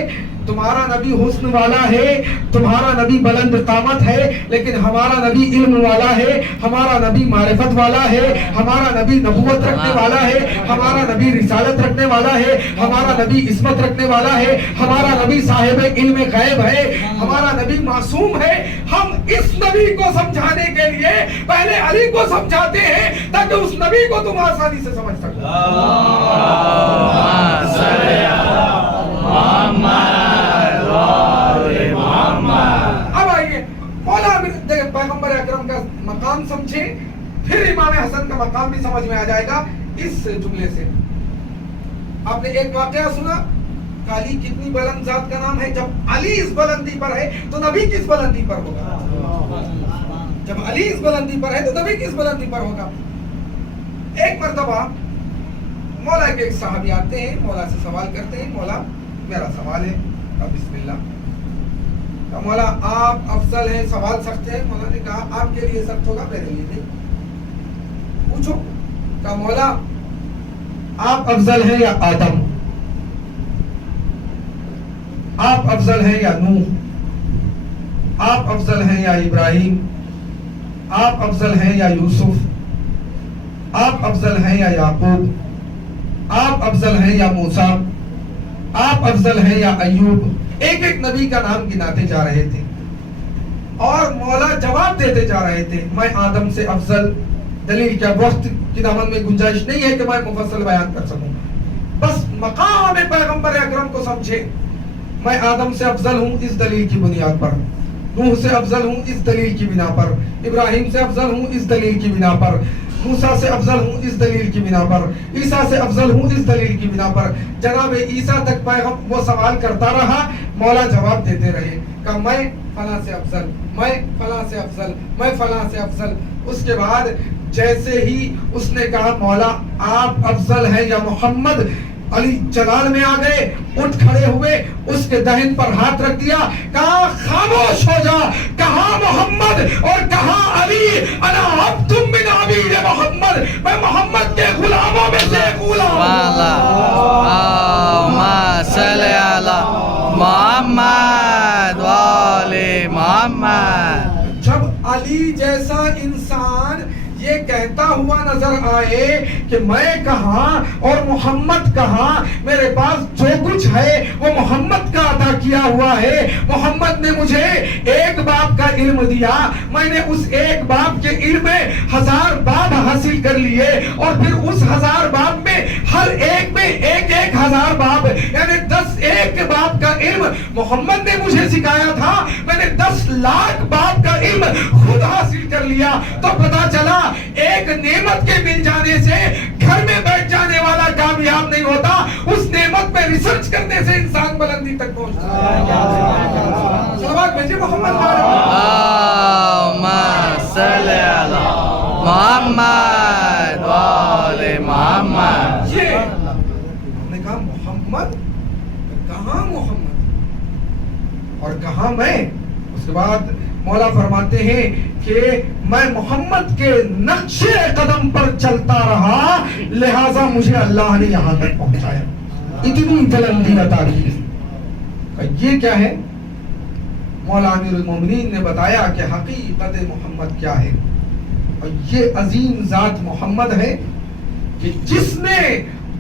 तुम्हारा नबी हुस्न वाला है, तुम्हारा नबी बुलंद कामत है, लेकिन हमारा नबी इल्म वाला है, हमारा नबी मारिफत वाला है, हमारा नबी नबूवत रखने वाला है, हमारा नबी रिसालत रखने वाला है, हमारा नबी इस्मत रखने वाला है, हमारा नबी साहिब इल्म गैब है, हमारा नबी मासूम है। हम इस नबी को समझाने के लिए पहले अली को समझाते हैं ताकि उस नबी को तुम आसानी से समझ सको। अब आइए मौला पैगंबर अकरम का मकाम समझे, फिर इमाम हसन का मकाम भी समझ में आ जाएगा इस जुमले से। आपने एक वाकया सुना, अली कितनी बुलंद जात का नाम है। जब अली इस बुलंदी पर है तो नबी किस बुलंदी पर होगा? जब अली इस बुलंदी पर है तो नबी किस बुलंदी पर होगा? एक मर्तबा मौला के एक साहबी आते हैं, मौला से सवाल करते हैं, मौला मेरा सवाल है। अब बिस्मिल्लाह। तो मौला आप अफजल हैं, सवाल सख्त है। मौला ने कहा आपके लिए सख्त होगा, मेरे लिए नहीं। पूछो। कहा मौला आप अफजल हैं या आदम? आप अफजल हैं या नूह? आप अफजल हैं या इब्राहिम? आप अफजल हैं या यूसुफ? आप अफजल हैं या याकूब? आप अफजल हैं या मूसा? आप अफजल हैं या अय्यूब? एक एक नबी का नाम गिनाते जा रहे थे और मौला जवाब देते जा रहे थे, मैं आदम से अफजल। दलील क्या? वक्त की दामन में गुंजाइश नहीं है कि मैं मुफस्सल बयान कर सकूं। बस मकाम पैगंबर अकरम को समझे। मैं आदम से अफजल हूं इस दलील की बुनियाद पर, नूह से अफजल हूं इस दलील की बिना पर, इब्राहिम से अफजल हूं इस दलील की बिना पर, मूसा से अफजल हूं इस दलील की बिना पर, ईसा से अफजल हूं इस दलील की बिना पर। जनाब ईसा तक पैगंबर वो सवाल करता रहा, मौला जवाब देते रहे। कहा मैं फलां से अफजल, मैं फलां से अफजल, मैं फलां से अफजल। उसके बाद जैसे ही उसने कहा मौला आप अफजल हैं या मोहम्मद, अली जलाल में आ गए, उठ खड़े हुए, उसके दहन पर हाथ रख दिया, कहा खामोश हो जा, कहा मोहम्मद और कहा अली, अना अब्दुम मिन अबीद मोहम्मद, मैं मोहम्मद के गुलामों में से एक गुलाम हूं। जब अली जैसा इंसान ये कहता हुआ नजर आए कि मैं कहां और मोहम्मद कहां, मेरे पास जो कुछ है वो मोहम्मद का अता किया हुआ है। मोहम्मद ने मुझे एक बाप का इल्म दिया, मैंने उस एक बाप के इल्म में 1000 बाप हासिल कर लिए और फिर उस 1000 बाप में हर एक में एक एक 1000 बाप, यानी 10 एक बाप का इल्म मोहम्मद ने मुझे सिखाया था। मैंने 10 लाख बाप का इल्म खुद हासिल कर लिया। तो पता चला एक नेमत के मिल जाने से घर में बैठ जाने वाला कामयाब नहीं होता, उस नेमत पे रिसर्च करने से इंसान बुलंदी तक पहुंचता है। सलावत भेजिए मोहम्मद मोहम्मद। ये हमने कहा मोहम्मद, कहां मोहम्मद और कहां मैं? उसके बाद मौला फरमाते हैं कि मैं मोहम्मद के नक्शे कदम पर चलता रहा, लिहाजा मुझे अल्लाह ने यहां तक पहुंचाया। इतनी बुलंदी अता की। ये क्या है? मौला अमीरुल मोमिनीन ने बताया कि हकीकत मोहम्मद क्या है। और ये अजीम जात मोहम्मद है कि जिसने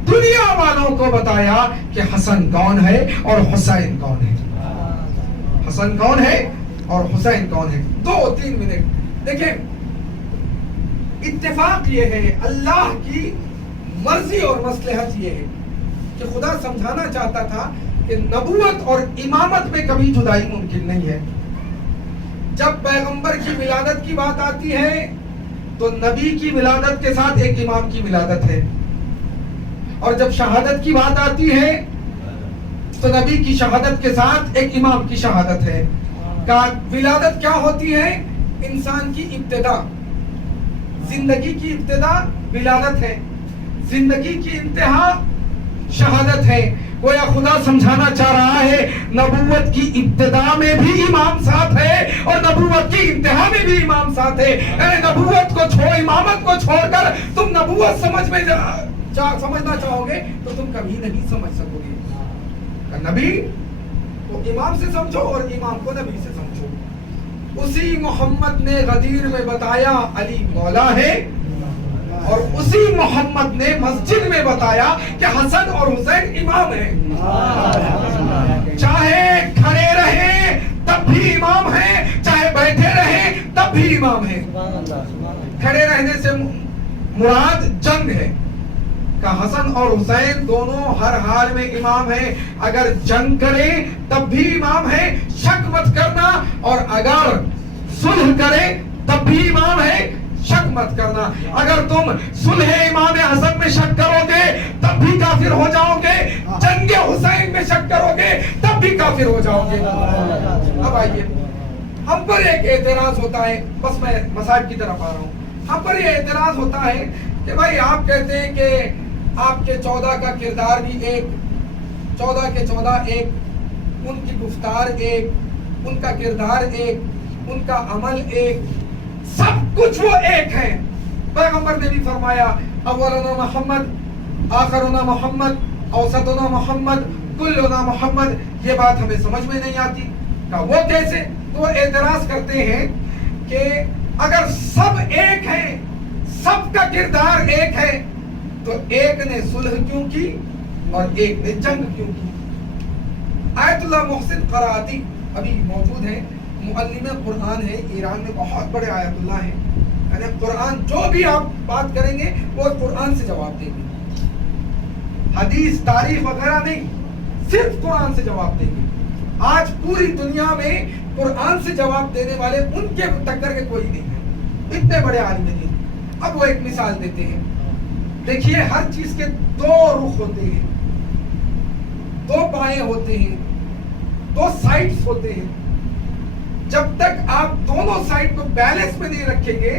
दुनिया वालों को बताया कि हसन कौन है और हुसैन कौन है। हसन कौन है और हुसैन कौन है? 2-3 मिनट देखें। इत्तेफाक ये है, अल्लाह की मर्जी और मसलहत ये है कि खुदा समझाना चाहता था कि नबूवत और इमामत में कभी जुदाई मुमकिन नहीं है। जब पैगंबर की विलादत की बात आती है तो नबी की विलादत के साथ एक इमाम की विलादत है, और जब शहादत की बात आती है तो नबी की शहादत के साथ एक इमाम की शहादत है। का विलादत क्या होती है? इंसान की इब्तिदा। जिंदगी की इब्तिदा विलादत है, जिंदगी की इंतहा शहादत है। गोया खुदा समझाना चाह रहा है नबूवत की इब्तिदा में भी इमाम साथ है और नबूवत की इंतहा में भी इमाम साथ है। नबूवत को छोड़, इमामत को छोड़कर तुम नबूवत समझना चाहोगे तो तुम कभी नहीं समझ सकोगे। नबी को इमाम से समझो और इमाम को नबी से समझो। उसी मोहम्मद ने गदीर में बताया अली मौला है और उसी मोहम्मद ने मस्जिद में बताया कि हसन और हुसैन इमाम हैं। चाहे खड़े रहे तब भी इमाम हैं, चाहे बैठे रहे तब भी इमाम हैं। खड़े रहने से मुराद जंग है का हसन और हुसैन दोनों हर हाल में इमाम हैं। अगर जंग करे तब भी इमाम है, शक मत करना। और अगर सुलह करे तब भी इमाम है, शक मत करना। अगर तुम सुलह इमाम हसन में शक करोगे तब भी काफिर हो जाओगे, जंग हुसैन में शक करोगे तब भी काफिर हो जाओगे। अब आइए, हम पर एक एतराज होता है, बस मैं मसाइब की तरफ आ रहा हूँ। हम पर ये एतराज होता है कि भाई आप कहते हैं कि आपके 14 का किरदार भी एक, 14 के 14 एक, उनकी गुफ्तार एक, उनका किरदार एक, उनका अमल एक, सब कुछ वो एक है। पैगंबर ने भी फरमाया अव्वलुना मोहम्मद, आखिरुना मोहम्मद, औसतुना मोहम्मद, कुल्लुना मोहम्मद। ये बात हमें समझ में नहीं आती का वो कैसे? तो वो एतराज करते हैं कि अगर सब एक है, सबका किरदार एक है, तो एक ने सुलह क्यों की और एक ने जंग क्यों की? आयतुल्लाह मोहसिन कराती अभी मौजूद है, मुअल्लिम कुरान है, ईरान में बहुत बड़े आयतुल्लाह हैं। यानी कुरान जो भी आप बात करेंगे वो कुरान से जवाब देंगे, हदीस तारीख वगैरह नहीं, सिर्फ कुरान से जवाब देंगे। आज पूरी दुनिया में कुरान से जवाब देने वाले उनके टक्कर के कोई नहीं है, इतने बड़े आलिम हैं। अब वो एक मिसाल देते हैं, देखिए हर चीज के दो रुख होते हैं, दो बाएं होते हैं, दो साइड्स होते हैं। जब तक आप दोनों साइड को बैलेंस में नहीं रखेंगे,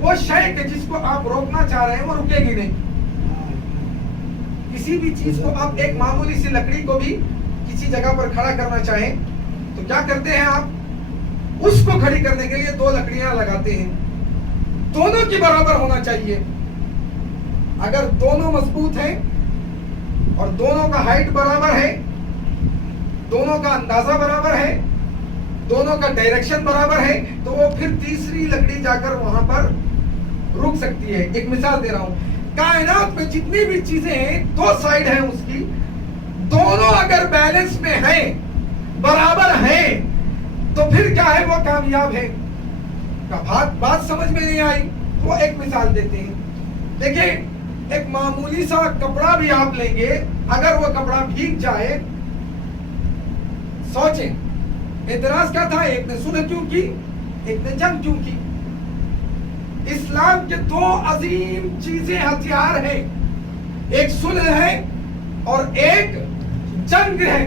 वो शय के जिसको आप रोकना चाह रहे हैं वो रुकेगी नहीं। किसी भी चीज को आप, एक मामूली सी लकड़ी को भी किसी जगह पर खड़ा करना चाहें तो क्या करते हैं आप? उसको खड़ी करने के लिए दो लकड़ियां लगाते हैं, दोनों की बराबर होना चाहिए। अगर दोनों मजबूत हैं और दोनों का हाइट बराबर है, दोनों का अंदाजा बराबर है, दोनों का डायरेक्शन बराबर है, तो वो फिर तीसरी लकड़ी जाकर वहां पर रुक सकती है। एक मिसाल दे रहा हूं, कायनात में जितनी भी चीजें हैं, दो साइड है उसकी, दोनों अगर बैलेंस में है, बराबर है, तो फिर क्या है? वो कामयाब है। बात समझ में नहीं आई तो वो एक मिसाल देते हैं। देखिए एक मामूली सा कपड़ा भी आप लेंगे, अगर वो कपड़ा भीग जाए, सोचें एतराज क्या था? एक ने सुलह क्यों की, एक ने जंग क्यों की? इस्लाम के दो अजीम चीजें, हथियार हैं, एक सुलह है और एक जंग है।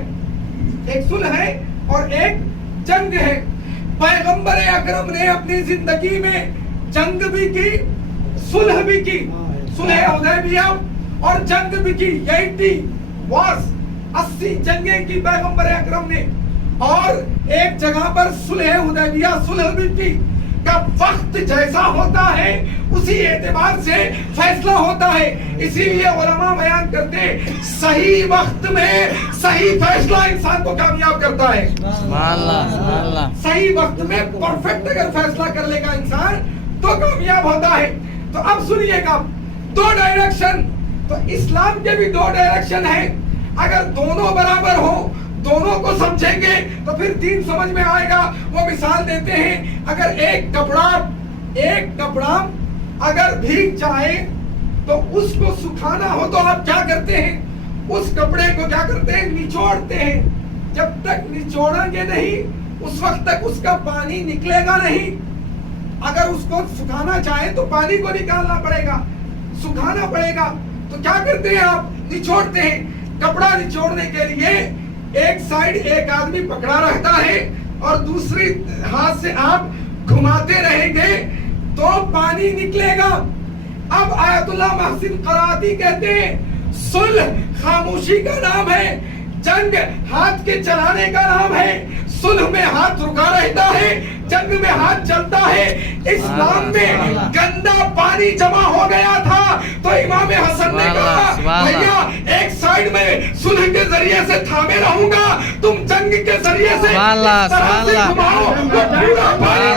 एक सुलह है और एक जंग है। पैगंबर अकरम ने अपनी जिंदगी में जंग भी की, सुलह भी की, सुलह हुदैबिया और जंग भी की। 80 जंगें की पैगंबर अकरम ने, और एक जगह पर सुलह हुदैबिया, सुलह भी की। का वक्त जैसा होता है उसी एतबार से फैसला होता है। इसीलिए उलमा बयान करते हैं, सही वक्त में सही फैसला इंसान को कामयाब करता है। सही वक्त में परफेक्ट अगर फैसला कर लेगा इंसान तो कामयाब होता है। तो अब सुनिएगा, दो डायरेक्शन, तो इस्लाम के भी दो डायरेक्शन है। अगर दोनों बराबर हो, दोनों को समझेंगे तो फिर दीन समझ में आएगा। वो मिसाल देते हैं, अगर एक कपड़ा अगर भीग जाए तो उसको सुखाना हो तो आप क्या करते हैं? उस कपड़े को क्या करते हैं? निचोड़ते हैं। जब तक निचोड़ेंगे नहीं उस वक्त तक उसका पानी निकलेगा नहीं। अगर उसको सुखाना चाहे तो पानी को निकालना पड़ेगा, सुखाना पड़ेगा। तो क्या करते हैं आप? निचोड़ते हैं। कपड़ा निचोड़ने के लिए एक साइड एक आदमी पकड़ा रहता है और दूसरी हाथ से आप घुमाते रहेंगे تو پانی نکلے گا. اب آیت اللہ محسن قرآتی کہتے ہیں صلح خاموشی کا نام ہے, جنگ ہاتھ کے چلانے کا نام ہے. صلح میں ہاتھ رکا رہتا ہے, جنگ میں ہاتھ چلتا ہے. اسلام میں گندا پانی جمع ہو گیا تھا تو امام حسن نے کہا بھیا ایک سائیڈ میں صلح کے ذریعے سے تھامے رہوں گا, تم جنگ کے ذریعے سے اس طرح سے گھماؤ تو پورا پانی.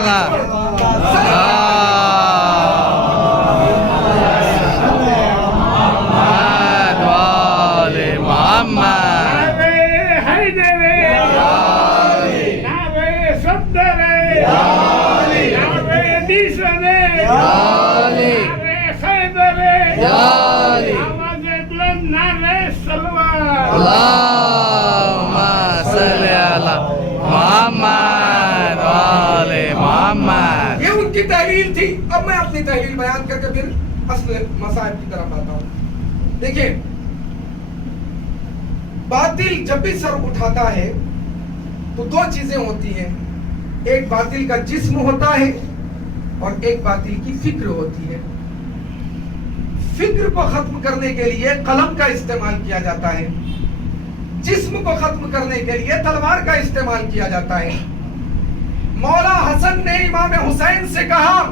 یہ ان کی تحلیل تھی. اب میں اپنی تحلیل بیان کر کے پھر اصل مسائل کی طرف آتا ہوں. دیکھیں, باطل جب بھی سر اٹھاتا ہے تو دو چیزیں ہوتی ہیں. ایک باطل کا جسم ہوتا ہے اور ایک باطل کی فکر ہوتی ہے. فکر کو ختم کرنے کے لیے قلم کا استعمال کیا جاتا ہے, جسم کو ختم کرنے کے لیے تلوار کا استعمال کیا جاتا ہے. مولا حسن نے امام حسین سے کہا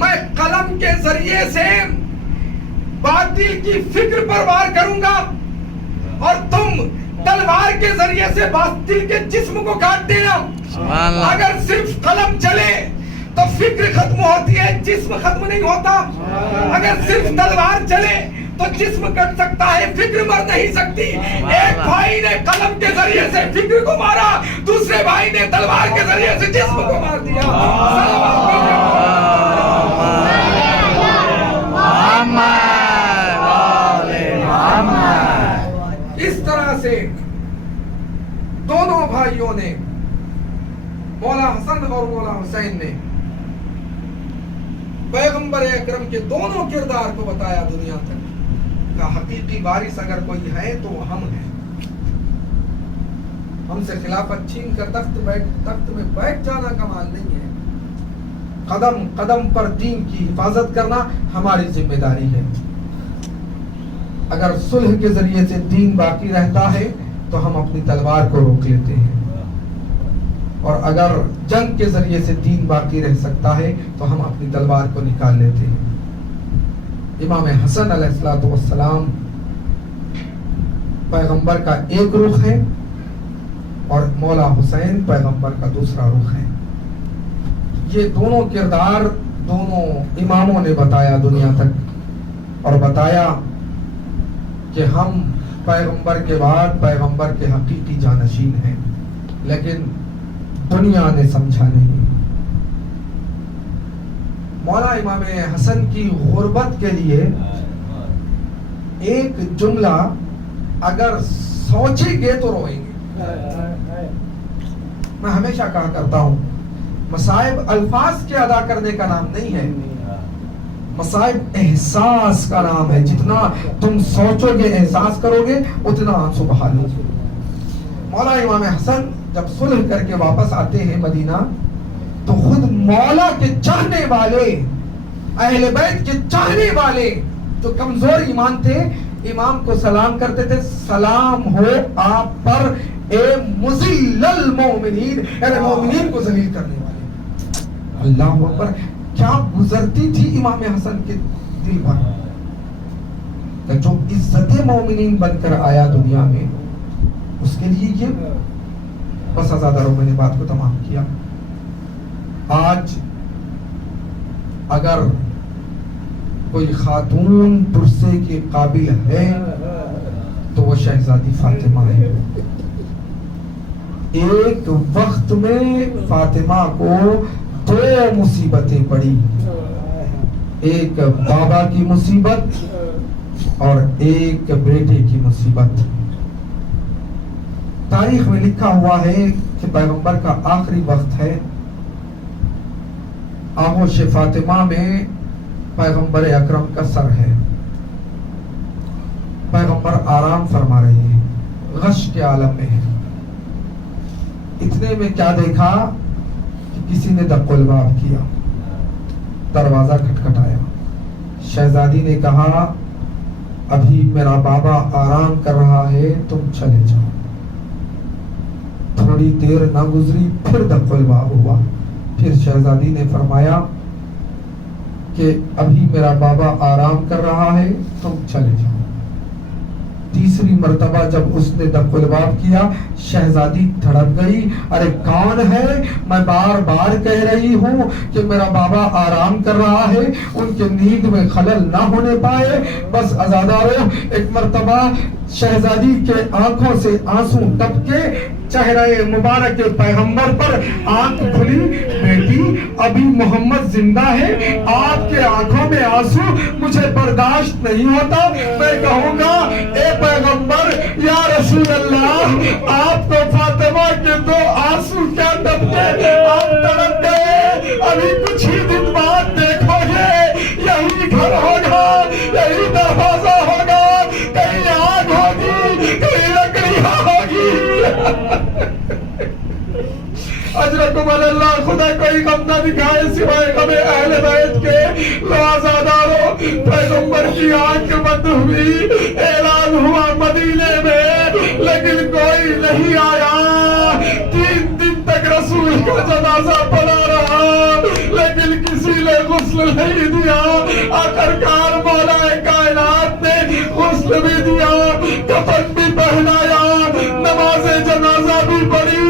میں قلم کے ذریعے سے باطل کی فکر پر وار کروں گا اور تم تلوار کے ذریعے سے باطل کے جسم کو کاٹ دینا. اگر صرف قلم چلے تو فکر ختم ہوتی ہے, جسم ختم نہیں ہوتا. اگر صرف تلوار چلے تو جسم کٹ سکتا ہے, فکر مر نہیں سکتی. ایک بھائی نے قلم کے ذریعے سے فکر کو مارا, دوسرے بھائی نے تلوار کے ذریعے سے جسم کو مار دیا. اس طرح سے دونوں بھائیوں نے, مولا حسن اور مولا حسین نے, پیغمبر اکرم کے دونوں کردار کو بتایا دنیا تک. کا حقیقی وارث اگر کوئی ہے تو ہم ہیں. ہم سے خلافت چھین کر تخت میں بیٹھ جانا کمال نہیں ہے. قدم قدم پر دین کی حفاظت کرنا ہماری ذمہ داری ہے. اگر صلح کے ذریعے سے دین باقی رہتا ہے تو ہم اپنی تلوار کو روک لیتے ہیں, اور اگر جنگ کے ذریعے سے دین باقی رہ سکتا ہے تو ہم اپنی تلوار کو نکال لیتے ہیں. امام حسن علیہ السلام پیغمبر کا ایک رخ ہے اور مولا حسین پیغمبر کا دوسرا رخ ہے. یہ دونوں کردار دونوں اماموں نے بتایا دنیا تک, اور بتایا کہ ہم پیغمبر کے بعد پیغمبر کے حقیقی جانشین ہیں. لیکن دنیا نے سمجھا نہیں. مولا امام حسن کی غربت کے لیے ایک جملہ اگر سوچیں گے تو روئیں گے. میں ہمیشہ کہا کرتا ہوں مصائب الفاظ کے ادا کرنے کا نام نہیں ہے, مصائب احساس کا نام ہے. جتنا تم سوچو گے احساس کرو گے اتنا آنسو بہا لو گے. مولا امام حسن جب صلح کر کے واپس آتے ہیں مدینہ تو خود مولا کے چاہنے والے, اہل بیت کے چاہنے والے جو کمزور ایمان تھے, امام کو سلام کرتے تھے, سلام ہو آپ پر اے مذل المومنین, یعنی مومنین کو ذلیل کرنے والے. اللہ اکبر, کیا گزرتی تھی امام حسن کے دل پر. جو عزت مومنین بن کر آیا دنیا میں, اس کے لیے یہ بس آزاداروں میں نے بات کو تمام کیا. آج اگر کوئی خاتون پرسے کے قابل ہے تو وہ شہزادی فاطمہ ہے. ایک وقت میں فاطمہ کو دو مصیبتیں پڑی, ایک بابا کی مصیبت اور ایک بیٹے کی مصیبت. تاریخ میں لکھا ہوا ہے کہ پیغمبر کا آخری وقت ہے, آغوش فاطمہ میں پیغمبر اکرم کا سر ہے, پیغمبر آرام فرما رہے ہیں, غش کے عالم میں ہے. اتنے میں کیا دیکھا کہ کسی نے دق الباب کیا. दरवाजा खटखटाया। शहजादी ने कहा, अभी मेरा बाबा आराम कर रहा है, तुम चले जाओ। थोड़ी देर न गुजरी, फिर दखलवा हुआ। फिर शहजादी ने फरमाया कि अभी मेरा बाबा आराम कर रहा है, तुम चले जाओ। तीसरी मर्तबा जब उसने दखलवाब किया, शहजादी धड़क गई, अरे कौन है? मैं बार बार कह रही हूँ कि मेरा बाबा आराम कर रहा है, उनके नींद में खलल ना होने पाए। बस अज़ादारों, एक मर्तबा शहजादी के आंखों से आंसू टपके, चेहरे मुबारक के पैगंबर पर आंख खुली, बेटी अभी मोहम्मद जिंदा है, आपके आंखों में आंसू मुझे बर्दाश्त नहीं होता। मैं कहूँगा, ए पैगंबर, या रसूल अल्लाह, आपको फातिमा के दो आंसू क्या टपके, आप तड़प गए। अभी कुछ ही दिन बाद देखोगे, यही घर होगा, यही दरवाजा होगा, कहीं आग होगी, कहीं लकड़ियां होगी। अजरकुम अल्लाह, खुदा कोई गम न दिखाए सिवाय गमे अहले बैत के। लवाज़ादारों, पैगंबर की आंख बंद हुई, ऐलान हुआ मदीने में, लेकिन कोई नहीं आया। 3 दिन तक रसूल का जनाजा पड़ा रहा, लेकिन किसी ने गुस्ल नहीं दिया। आखिरकार मौलाए कायनात ने गुस्ल भी दिया, कफन भी पहनाया, नमाज़े जनाजा भी पढ़ी।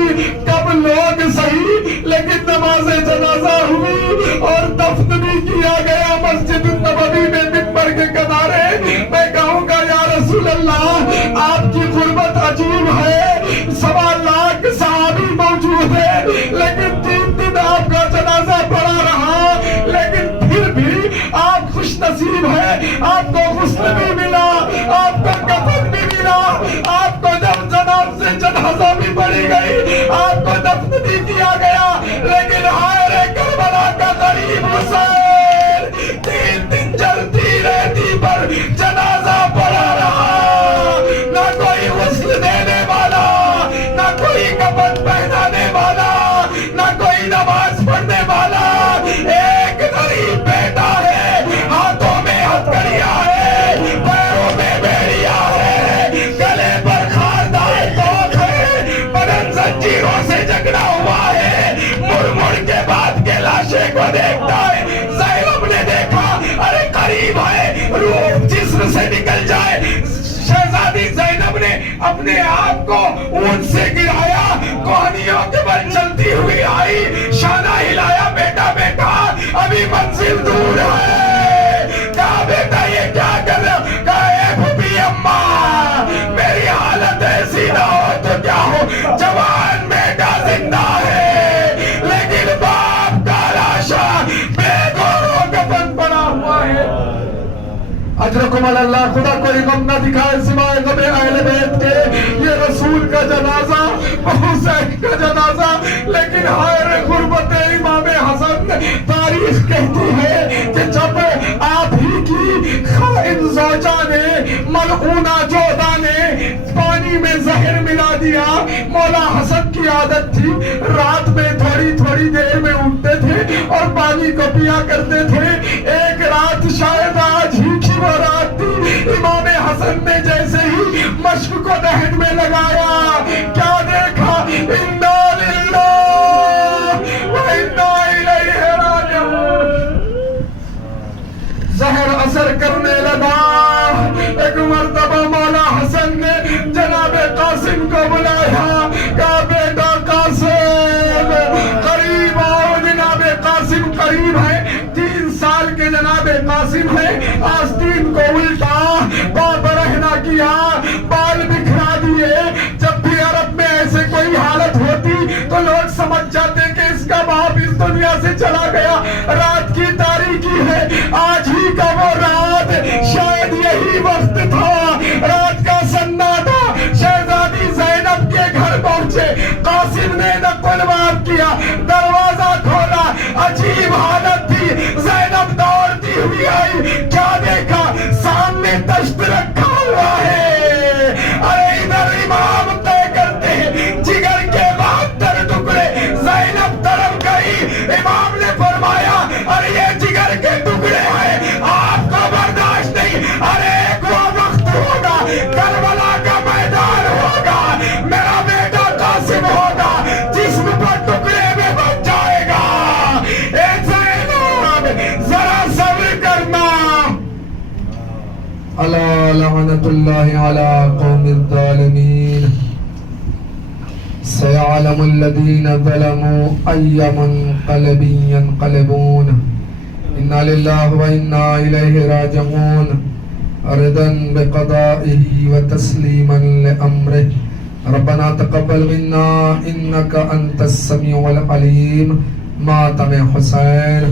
कब लोग सही, लेकिन नमाज़े जनाजा हुई और दफन भी किया गया मस्जिद नबवी में मिंबर के किनारे। मैं कहूँगा, या रसूल अल्लाह, आपकी गुर्बत अजीब है। 1.25 लाख सहाबी मौजूद है, लेकिन 3 दिन आपका जनाजा पड़ा रहा, लेकिन फिर भी आप खुश नसीब है। आपको गुस्ल भी मिला, आपको कफन भी मिला, आपको जब जनाब से जनाजा भी पड़ी गई, आपको दफन भी किया गया। लेकिन हाय रे करबला का गरीब हुसैन, 3 दिन जलती रहती पर जनाजा पड़ा रहा। ना कोई गुस्ल देने वाला, ना कोई कफन पहनाने वाला, ना कोई नमाज पढ़ने वाला। एक गरीब बेटा है, हाथों में हथकड़ियां है, पैरों में बेड़ियां है, गले पर खारदार तोक है, बदन जंजीरों से जकड़ा हुआ है। मुड़ मुड़ के बाद के लाशे को देखता है। ज़ैनब ने देखा, अरे करीब है, रूह जिस्म से निकल जाए। शहजादी ज़ैनब ने अपने आप को ऊंट से गिराया, कोहनियों के बल चलती हुई आई, शाना हिलाया, बेटा बेटा अभी मंजिल दूर है। कहा, बेटा ये क्या कर रहे हो? कहा, ए फूफी अम्मा, मेरी हालत ऐसी ना हो तो क्या हो, जवान बेटा जिंदा है, लेकिन बाप का लाशा बेगौरों कफन पड़ा हुआ है। अजरकुम अल्लाह, खुदा कोई गम न दिखाए सिवाय गमे अहले बैत के। ये रसूल का जनाजा, हुसैन का जनाजा, लेकिन हाय रे गुर्बत इमाम हसन। तारीख कहती है कि जब आप ही की खाइन ज़ौजा ने, मलऊना जोधा ने पानी में जहर मिला दिया। मौला हसन की आदत थी, रात में थोड़ी थोड़ी देर में उठते थे और पानी को पिया करते थे। एक रात, शायद आज ही की वो रात थी, इमाम हसन ने जैसे ही मश्क को दहन में लगाया, क्या देखा? इन्ना लिल्लाह व इन्ना इलैहि राजिऊन। जहर असर करने लगा। एक मर्तबा मौला हसन ने जनाबे कासिम को बुलाया, कहा, बेटा कासिम करीब आओ। जनाबे कासिम करीब है, 3 साल के जनाबे कासिम है। आस्तीन को उल्टा बाप रहना किया, बाल बिखरा दिए। जब भी अरब में ऐसे कोई हालत होती तो लोग समझ जाते कि इसका बाप इस दुनिया से चला गया। रात की तारीकी है, आज ही का वो रात, शायद यही वक्त था। रात का सन्नाटा। शहजादी ज़ैनब के घर पहुंचे, कासिम ने नक़लवाब किया, दरवाजा खोला, अजीब हालत थी। ज़ैनब दौड़ती हुई आई, क्या देखा? सामने तश्त रखा हुआ है। अरे इधर इमाम तय करते हैं, जिगर के 72 टुकड़े। ज़ैनब तरफ गई, इमाम ने फरमाया, अरे ये जिगर ولعنة الله على قوم الظالمين سيعلم الذين ظلموا أي منقلب ينقلبون إنا لله وإنا إليه راجعون رضا بقضائه وتسليما لأمره ربنا تقبل منا إنك أنت السميع العليم ماتم حسین